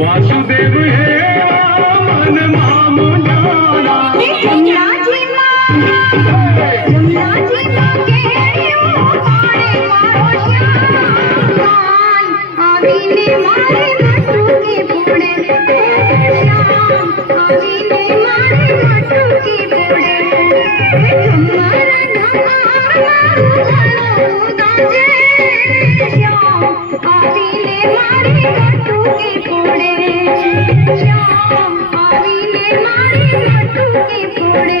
वासुदेव है मन मामो जाना जमुना जी माँ के पाड़े मारो श्याम आवीने मारे मटू के फोड़े श्याम आवीने मारे मटू के फोड़े धमारा दाजे श्याम आवीने मारे मटू के फोड़े श्याम आवीने मारे मटू के फोड़े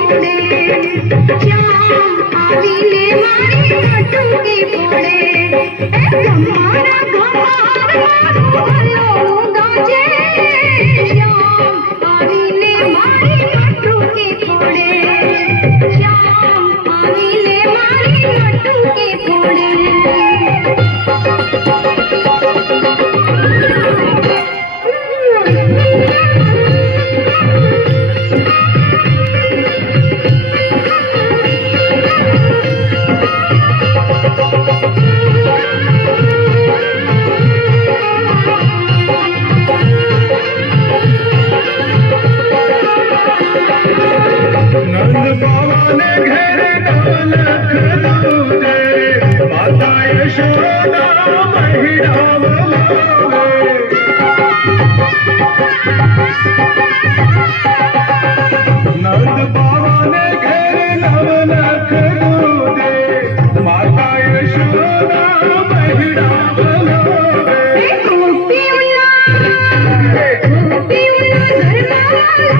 फोड़े श्याम आवीले मारी मटकी फोड़े गम्मारा गम्मार मारो भलो गाजे श्याम आवीले मारी मटकी फोड़े श्याम आवीले मारी मटकी फोड़े नंद बाबा ने घेरे नवलख दूजे माता यशोदा महिड़ा बोलावे नंद बाबा ने घेरे नवलख दूजे माता यशोदा महिड़ा बोलावे गोपी उन्ना घरमा वाला